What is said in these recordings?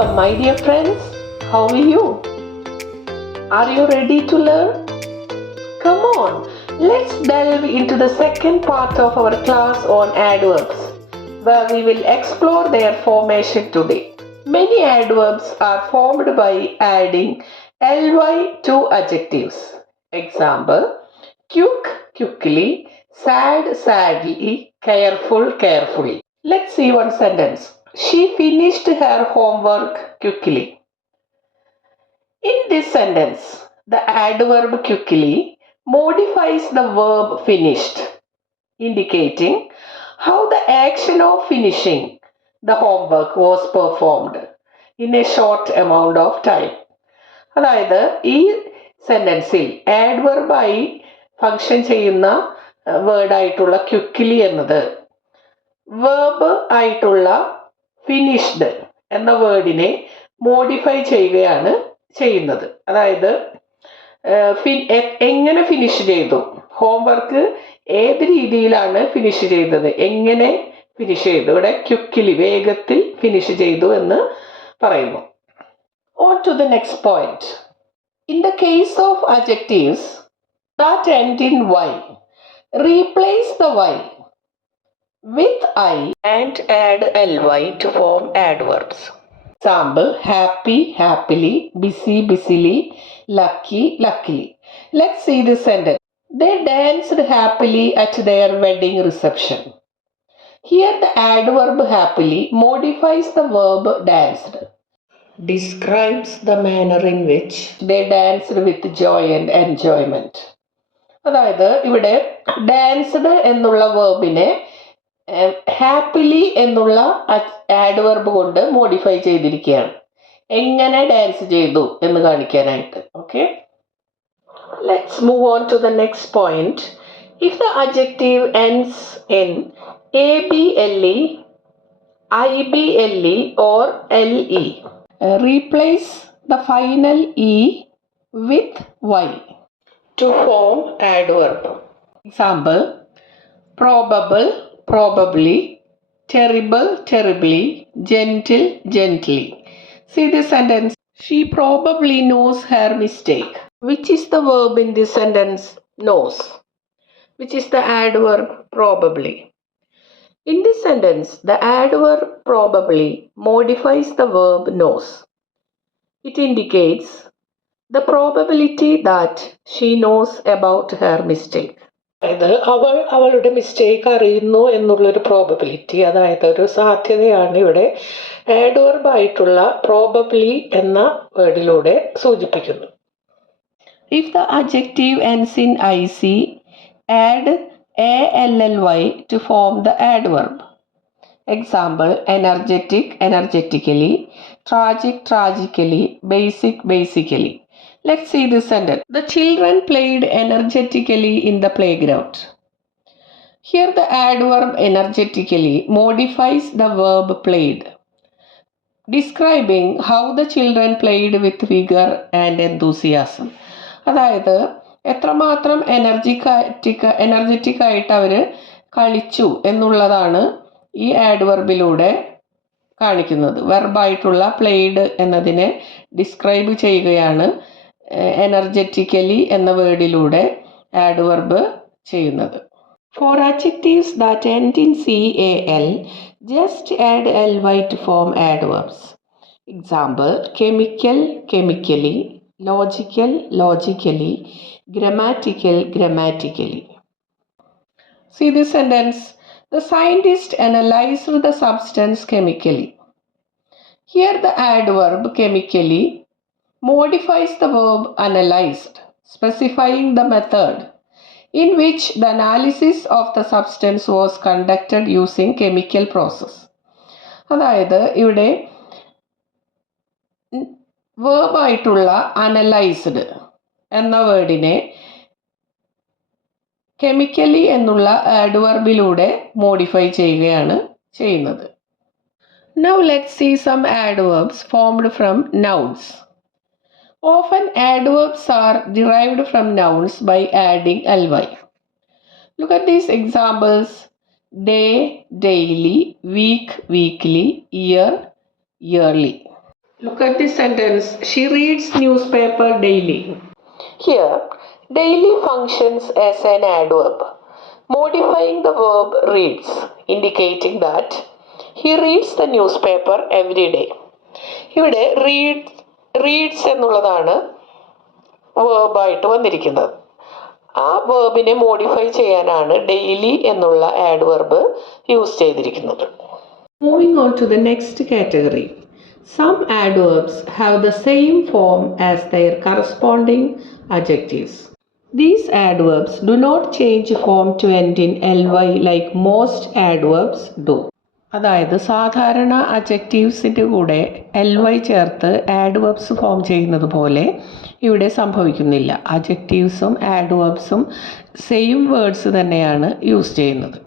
Welcome, my dear friends. How are you? Are you ready to learn? Come on, let's delve into the second part of our class on adverbs, where we will explore their formation today. Many adverbs are formed by adding ly to adjectives. Example: quick, quickly, sad, sadly, careful, carefully. Let's see one sentence. She finished her homework quickly. In this sentence, the adverb quickly modifies the verb finished, indicating how the action of finishing the homework was performed in a short amount of time. അതായത് ഈ സെന്റൻസിൽ ആഡ്വർബായി ഫങ്ഷൻ ചെയ്യുന്ന വേർഡായിട്ടുള്ള ക്വിക്ക്ലി എന്നത് വേർബ് ആയിട്ടുള്ള ഫിനിഷ്ഡ് എന്ന വേർഡിനെ മോഡിഫൈ ചെയ്യുകയാണ് ചെയ്യുന്നത്. അതായത് എങ്ങനെ ഫിനിഷ് ചെയ്തു, ഹോംവർക്ക് ഏത് രീതിയിലാണ് ഫിനിഷ് ചെയ്തത്, എങ്ങനെ ഫിനിഷ് ചെയ്തു, ഇവിടെ ക്വിക്ക്ലി വേഗത്തിൽ ഫിനിഷ് ചെയ്തു എന്ന് പറയുന്നു. On to the next point. In the case of adjectives that end in y, replace the y with I and add ly to form adverbs. Example: happy, happily, busy, busily, lucky, luckily. Let's see this sentence. They danced happily at their wedding reception. Here the adverb happily modifies the verb danced. Describes the manner in which they danced with joy and enjoyment. അതായത് ഇവിടെ danced എന്നുള്ള വേർബിനെ happily എന്നുള്ള adverb കൊണ്ട് modify ചെയ്തിരിക്കുകയാണ്, എങ്ങനെ dance ചെയ്തു എന്ന് കാണിക്കാനായിട്ട്. Okay, let's move on to the next point. If the adjective ends in ABLE, IBLE or LE, replace the final E with Y to form adverb. Example: probable, probably, terrible, terribly, gentle, gently. See this sentence. She probably knows her mistake. Which is the verb in this sentence? Knows. Which is the adverb? Probably. In this sentence, the adverb probably modifies the verb knows. It indicates the probability that she knows about her mistake. അതായത് അവളുടെ മിസ്റ്റേക്ക് അറിയുന്നു എന്നുള്ളൊരു പ്രോബബിലിറ്റി, അതായത് ഒരു സാധ്യതയാണ് ഇവിടെ ആഡ്വർബ് ആയിട്ടുള്ള പ്രോബബ്ലി എന്ന വേർഡിലൂടെ സൂചിപ്പിക്കുന്നു. If the adjective ends in IC, add ALLY to form the adverb. Example: energetic, energetically, tragic, tragically, basic, basically. Let's see this sentence. The children played energetically in the playground. Here the adverb energetically modifies the verb played, describing how the children played with vigor and enthusiasm. അതായത് എത്രമാത്രം എനർജറ്റിക് ആയിട്ട് അവർ കളിച്ചു എന്നുള്ളതാണ് ഈ ആഡ്വർബിലൂടെ കാണിക്കുന്നത്. വെർബായിട്ടുള്ള played എന്നതിനെ ഡിസ്ക്രൈബ് ചെയ്യുകയാണ് എനർജറ്റിക്കലി എന്ന വേർഡിലൂടെ ആഡ്വർബ് ചെയ്യുന്നത്. For adjectives that end in CAL, just add ly to form adverbs. Example: chemical, chemically, logical, logically, grammatical, grammatically. See this sentence. The scientist analyzed the substance chemically. Here the adverb chemically modifies the verb analyzed, specifying the method in which the analysis of the substance was conducted using chemical process. അതായത് ഇവിടെ വേർബായിട്ടുള്ള അനലൈസ്ഡ് എന്ന വേർഡിനെ കെമിക്കലി എന്നുള്ള ആഡ്വർബിലൂടെ മോഡിഫൈ ചെയ്യുകയാണ് ചെയ്യുന്നത്. Now let's see some adverbs formed from nouns. Often adverbs are derived from nouns by adding ly. Look at these examples: day, daily, week, weekly, year, yearly. Look at this sentence. She reads newspaper daily. Here, daily functions as an adverb, modifying the verb reads, indicating that he reads the newspaper every day. ഇവിടെ റീഡ്സ് എന്നുള്ളതാണ് വേർബായിട്ട് വന്നിരിക്കുന്നത്. ആ വേർബിനെ മോഡിഫൈ ചെയ്യാനാണ് ഡെയിലി എന്നുള്ള adverb use ചെയ്തിരിക്കുന്നത്. Moving on to the next category. Some adverbs have the same form as their corresponding adjectives. These adverbs do not change form to end in ly like most adverbs do. അതായത് സാധാരണ അഡ്ജക്റ്റീവ്സിൻ്റെ കൂടെ ly ചേർത്ത് ആഡ്വർബ്സ് ഫോം ചെയ്യുന്നത് പോലെ ഇവിടെ സംഭവിക്കുന്നില്ല. അഡ്ജക്റ്റീവ്സും ആഡ്വർബ്സും സെയിം വേർഡ്സ് തന്നെയാണ് യൂസ് ചെയ്യുന്നത്.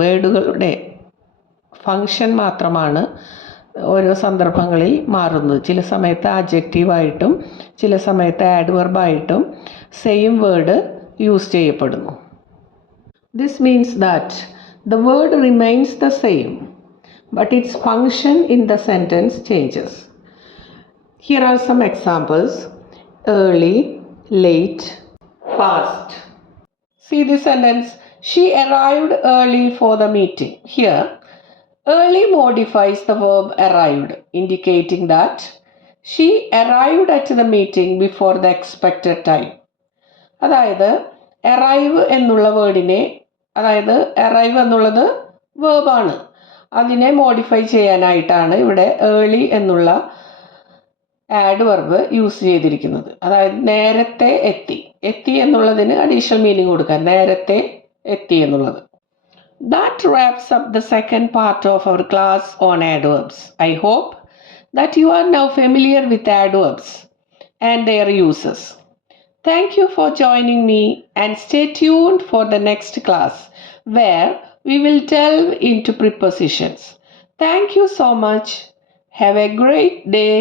വേർഡുകളുടെ ഫങ്ഷൻ മാത്രമാണ് ഓരോ സന്ദർഭങ്ങളിൽ മാറുന്നത്. ചില സമയത്ത് അഡ്ജക്റ്റീവായിട്ടും ചില സമയത്ത് ആഡ്വർബായിട്ടും സെയിം വേർഡ് യൂസ് ചെയ്യപ്പെടുന്നു. This means that the word remains the same but its function in the sentence changes. Here are some examples: early, late, fast. See this sentence. She arrived early for the meeting. Here, early modifies the verb arrived, indicating that she arrived at the meeting before the expected time. അതായത് arrive എന്നുള്ള വേർഡിനെ, അതായത് arrive എന്നുള്ളത് വേർബാണ്, അതിനെ മോഡിഫൈ ചെയ്യാനായിട്ടാണ് ഇവിടെ ഏർലി എന്നുള്ള ആഡ്വർബ് യൂസ് ചെയ്തിരിക്കുന്നത്. അതായത് നേരത്തെ എത്തി എന്നുള്ളതിന് അഡീഷണൽ മീനിങ് കൊടുക്കാൻ, നേരത്തെ എത്തി എന്നുള്ളത്. That wraps up the second part of our class on adverbs. I hope that you are now familiar with adverbs and their uses. Thank you for joining me and stay tuned for the next class where we will delve into prepositions. Thank you so much. Have a great day.